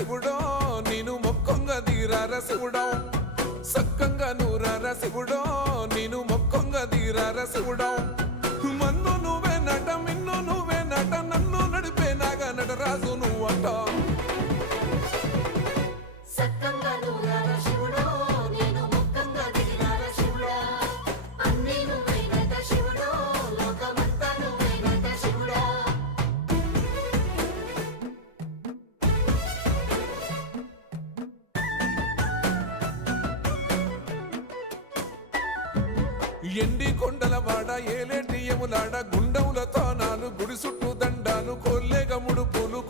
శివుడో నేను మొక్కంగా తీరార శివుడో సక్కంగా నూరార శివుడో నేను మొక్కంగా తీరార శివుడో మన్ను నువ్వే నట మిన్ను నువ్వే నట నన్ను నడిపే నాగా నటరాజు నువ్వంట ఎండి కొండల వాడ ఏలేటి యములాడ గుండములతో నాలు గుడి చుట్టూ దండాలు కొల్లేగముడు పూలు